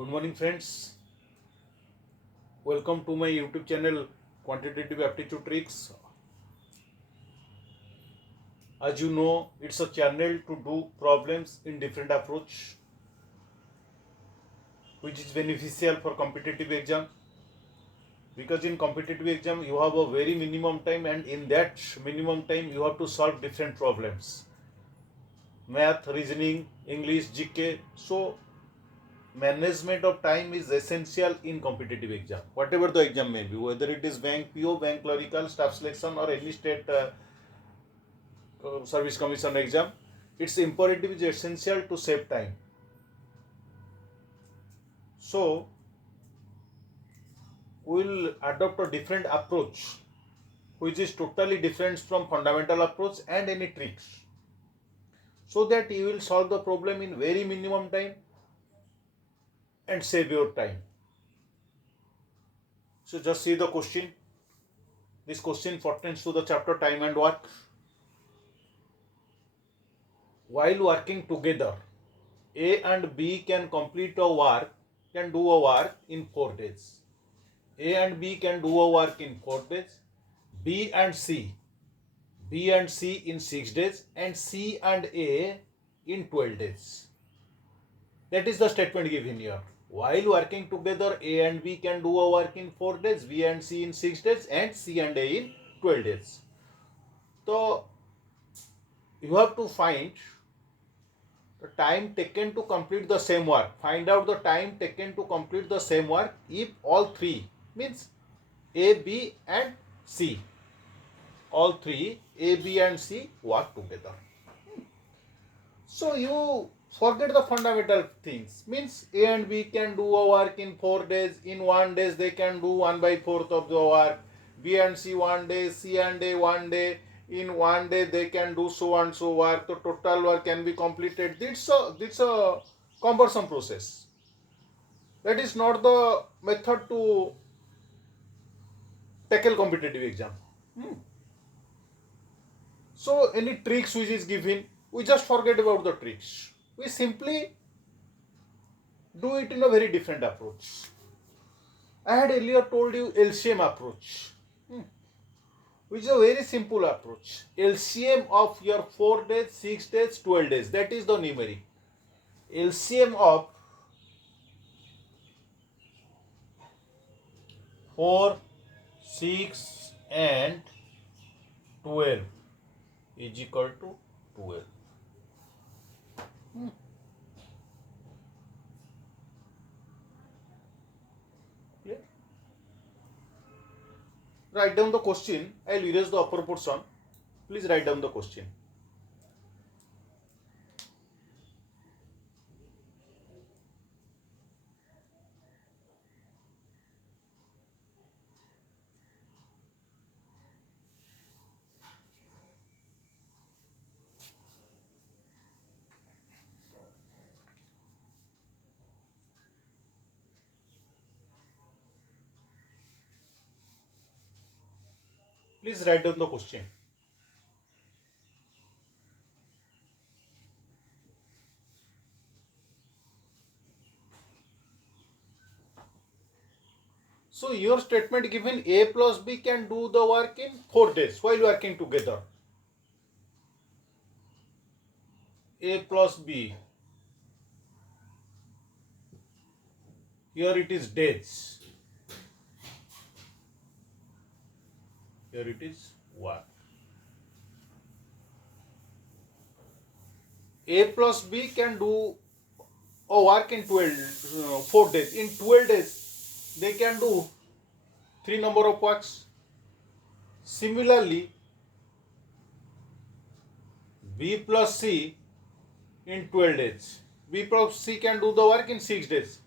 Good morning, friends. Welcome to my YouTube channel Quantitative Aptitude Tricks. As you know, it's a channel to do problems in different approach, which is beneficial for competitive exam. Because in competitive exam, you have a very minimum time, and in that minimum time, you have to solve different problems: math, reasoning, English, GK. So management of time is essential in competitive exam, whatever the exam may be, whether it is bank PO, bank clerical, staff selection, or any state service commission exam. It's imperative, is essential to save time. So we'll adopt a different approach which is totally different from fundamental approach and any tricks, so that you will solve the problem in very minimum time and save your time. So just see the question. This question pertains to the chapter time and work. While working together, A and B can do a work in 4 days. A and B can do a work in 4 days. B and C, B and C in 6 days, and C and A in 12 days. That is the statement given here. While working together, A and B can do a work in 4 days, B and C in 6 days, and C and A in 12 days. So you have to find the time taken to complete the same work. Find out the time taken to complete the same work if all three, means A, B and C, all three A, B and C work together. So you forget the fundamental things. Means A and B can do a work in 4 days. In 1 day they can do 1/4 of the work. B and C 1 day, C and A 1 day. In 1 day they can do so and so work. The total work can be completed. This a cumbersome process. That is not the method to tackle competitive exam. So any tricks which is given, we just forget about the tricks. We simply do it in a very different approach. I had earlier told you LCM approach, which is a very simple approach. LCM of your 4 days, 6 days, 12 days. That is the numeric. LCM of 4, 6 and 12 is equal to 12. Clear? Write down the question. I will erase the upper portion. Please write down the question. Please write down the question. So your statement given A plus B can do the work in 4 days while working together. A plus B. Here it is days. Here it is work. A plus B can do a work in 4 days. In 12 days, they can do 3 number of works. Similarly, B plus C in 12 days. B plus C can do the work in 6 days.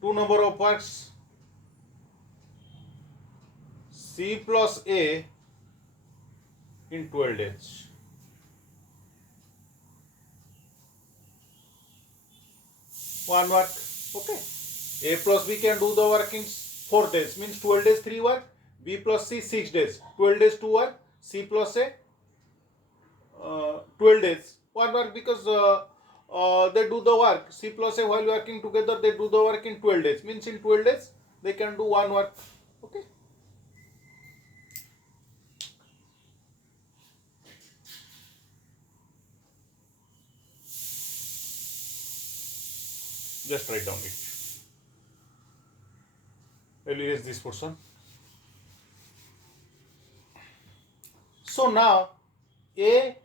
2 number of works. C plus A in 12 days. One work. Okay. A plus B can do the work in 4 days. Means 12 days 3 work. B plus C 6 days. 12 days 2 work. C plus A 12 days. One work, because they do the work. C plus A while working together, they do the work in 12 days. Means in 12 days, they can do one work. Okay. Just write down it. I'll erase this portion. So now A,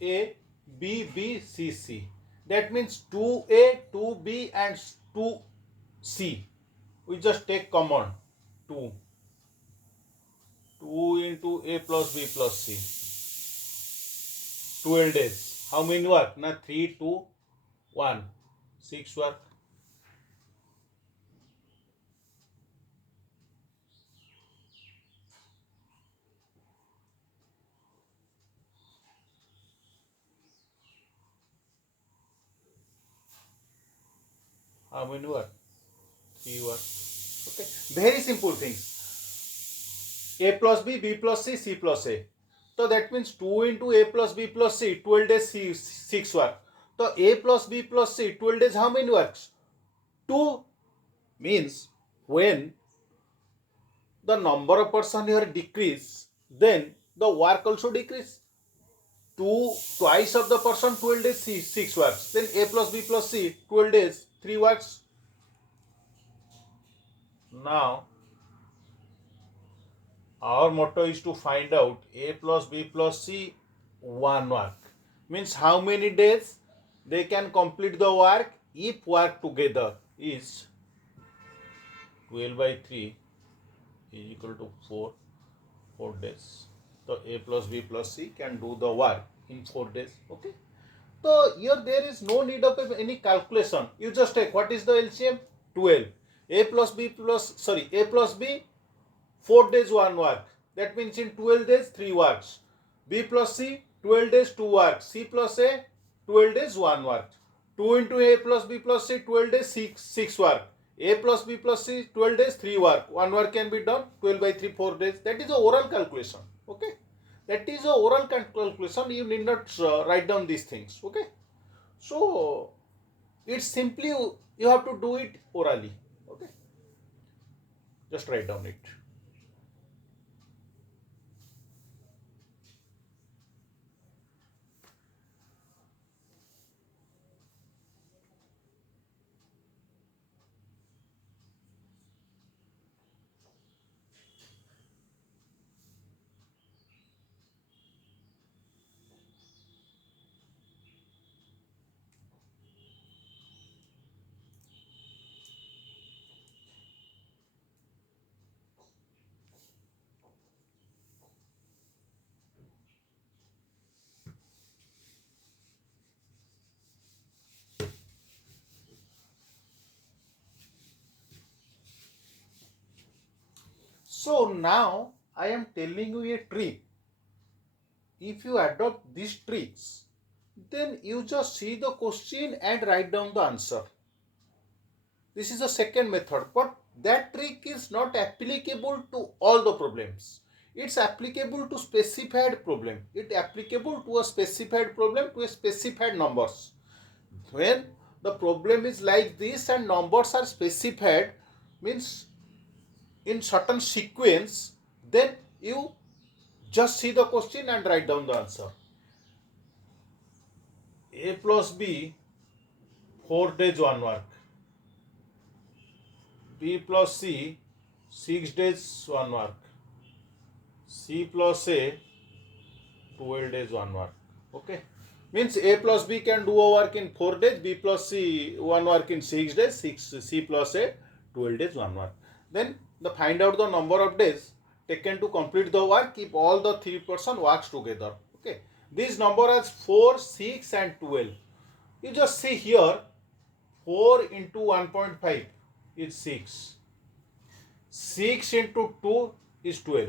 B, B, C, C. That means 2A, 2B and 2C. We just take common 2. 2 into A plus B plus C. 12 days. How many work? Now 3, 2, 1. 6 work. How many work? 3 work. Okay. Very simple things. A plus B, B plus C, C plus A. So that means 2 into A plus B plus C, 12 days, 6 work. So A plus B plus C, 12 days, how many works? 2. Means when the number of person here decrease, then the work also decrease. 2 twice of the person, 12 days, 6 works. Then A plus B plus C, 12 days, 3 works. Now our motto is to find out A plus B plus C, 1 work. Means how many days they can complete the work if work together is 12 by 3 is equal to 4 days. So A plus B plus C can do the work in 4 days. Okay. So here there is no need of any calculation. You just take what is the LCM? 12. A plus B, 4 days 1 work. That means in 12 days 3 works. B plus C, 12 days 2 works. C plus A, 12 days 1 work. 2 into A plus B plus C, 12 days 6 work. A plus B plus C, 12 days 3 work. 1 work can be done. 12 by 3, 4 days. That is a oral calculation. Okay. That is a oral calculation. You need not write down these things. Okay. So it's simply you have to do it orally. Okay. Just write down it. So now I am telling you a trick. If you adopt these tricks, then you just see the question and write down the answer. This is the second method, but that trick is not applicable to all the problems. It's applicable to specified problem. It's applicable to a specified problem to a specified numbers. When the problem is like this and numbers are specified, means in certain sequence, then you just see the question and write down the answer. A plus B, 4 days 1 work. B plus C, 6 days 1 work. C plus A, 12 days 1 work. Okay. Means A plus B can do a work in 4 days, B plus C 1 work in 6 days, C plus A 12 days 1 work. Then find out the number of days taken to complete the work if all the 3 person works together. Okay. This number has 4, 6 and 12. You just see here 4 into 1.5 is 6. 6 into 2 is 12.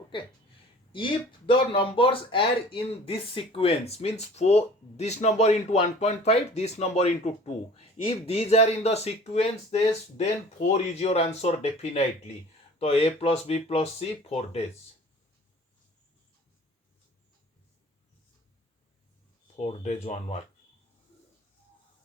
Okay. If the numbers are in this sequence, means 4, this number into 1.5, this number into 2. If these are in the sequence, then 4 is your answer definitely. So A plus B plus C, 4 days. 4 days 1 work.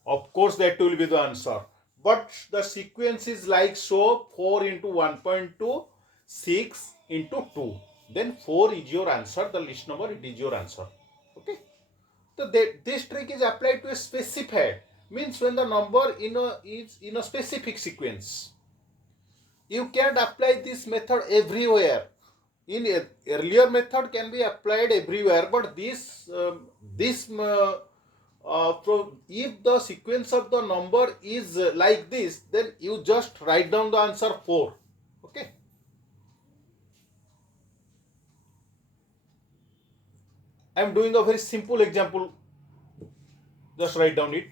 Of course, that will be the answer. But the sequence is like so: 4 into 1.2, 6 into 2. Then 4 is your answer. The list number, it is your answer. Okay. So this trick is applied to a specified. Means when the number is in a specific sequence. You can't apply this method everywhere. In earlier method can be applied everywhere, but if the sequence of the number is like this, then you just write down the answer 4. Okay. I am doing a very simple example. Just write down it.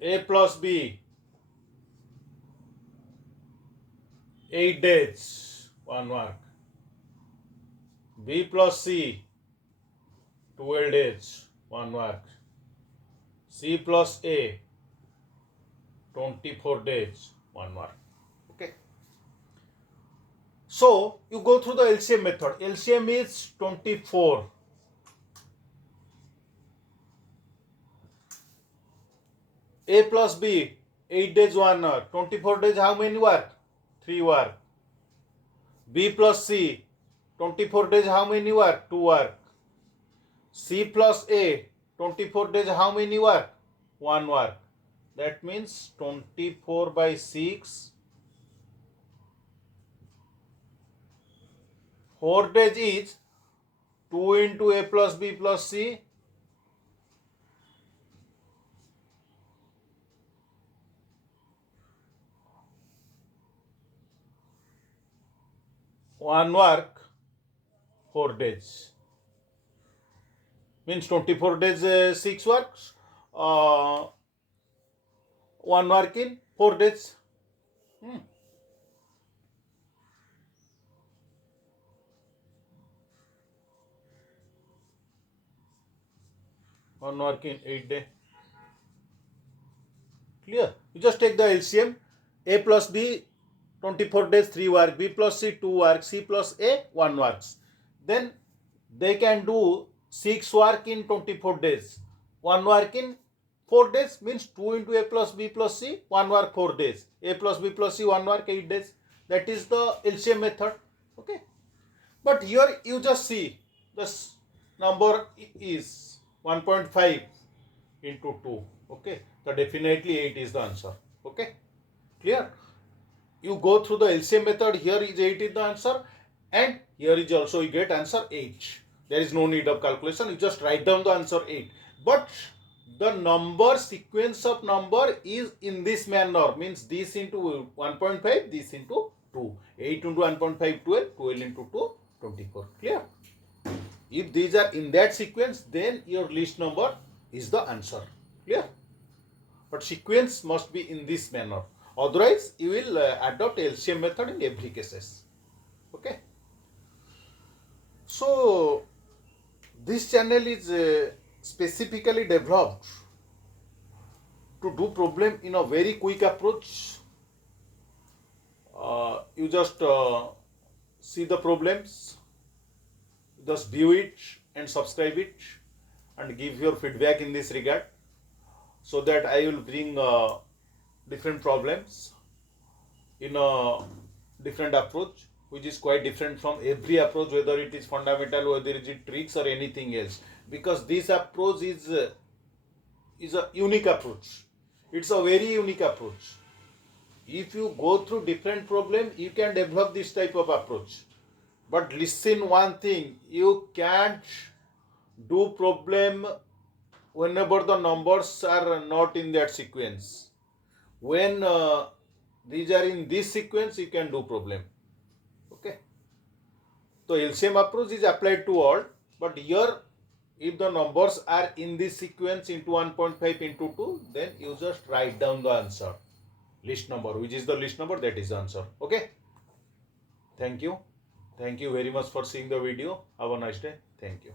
A plus B, 8 days, 1 mark. B plus C, 12 days, 1 mark. C plus A, 24 days, 1 mark. Okay. So you go through the LCM method. LCM is 24. A plus B, 8 days, 1 hour. 24 days, how many work? 3 work. B plus C, 24 days, how many work? 2 work. C plus A, 24 days, how many work? 1 work. That means 24 by 6. 4 days is 2 into A plus B plus C. One work, 4 days. Means 24 days, 6 works. 1 work in 4 days. One work in 8 days. Clear? You just take the LCM. A plus B, 24 days, 3 work. B plus C, 2 work. C plus A, 1 works. Then they can do 6 work in 24 days. 1 work in 4 days means 2 into A plus B plus C, 1 work 4 days. A plus B plus C, 1 work 8 days. That is the LCM method. Okay. But here you just see this number is 1.5 into 2. Okay. So definitely 8 is the answer. Okay. Clear? You go through the LCM method. Here is 8 is the answer. And here is also you get answer 8. There is no need of calculation. You just write down the answer 8. But the number sequence of number is in this manner. Means this into 1.5, this into 2. 8 into 1.5, 12. 12 into 2, 24. Clear? If these are in that sequence, then your list number is the answer. Clear? But sequence must be in this manner. Otherwise, you will adopt LCM method in every cases. Okay. So, this channel is specifically developed to do problem in a very quick approach. You just see the problems, just view it and subscribe it and give your feedback in this regard, so that I will bring different problems in a different approach, which is quite different from every approach, whether it is fundamental, whether it is tricks or anything else, because this approach is a unique approach. It's a very unique approach. If you go through different problem, you can develop this type of approach. But listen one thing, you can't do problem whenever the numbers are not in that sequence. When these are in this sequence, you can do problem. Okay. So LCM approach is applied to all, but here if the numbers are in this sequence into 1.5 into 2, then you just write down the answer. List number, which is the list number, that is the answer. Okay. Thank you. Thank you very much for seeing the video. Have a nice day. Thank you.